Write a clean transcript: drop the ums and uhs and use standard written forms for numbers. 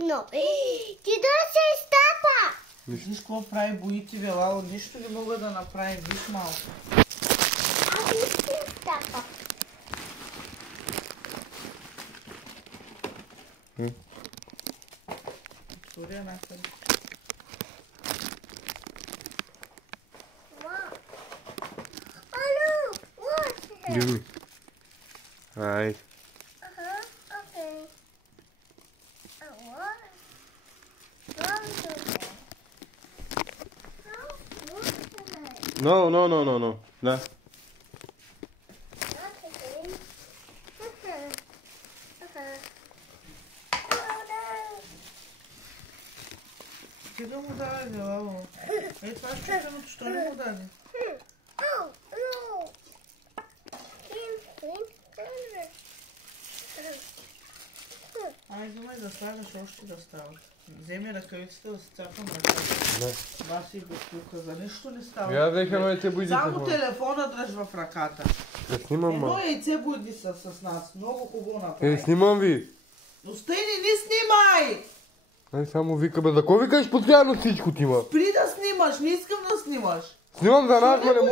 обратно. Ти да се изтапа. Виж какво прави боите, Лало, нищо не мога да направим, виж малко. Аз не се изтапа. Отвори една къде. Give me. Alright. Okay. No, no, no, no, no. Да. Ти да му даде, Лало. Ей, това е чуканото, що не му даде? Ай, взимай да слагаш още да стават. Вземи ръкавицата да се цапам ръкавицата. Баси бутилка, за нищо не става. Я дека моите буди. Само телефона дръж в ръката. Да снимам, Едно ма. яйце буди с нас. Много хубаво направи. Снимам ви. Но стай, не снимай! Ай, само вика, бе, да ко викаш постоянно всичко ти, ма? Спри да снимаш, не искам да снимаш. Снимам за нас, ма не мога.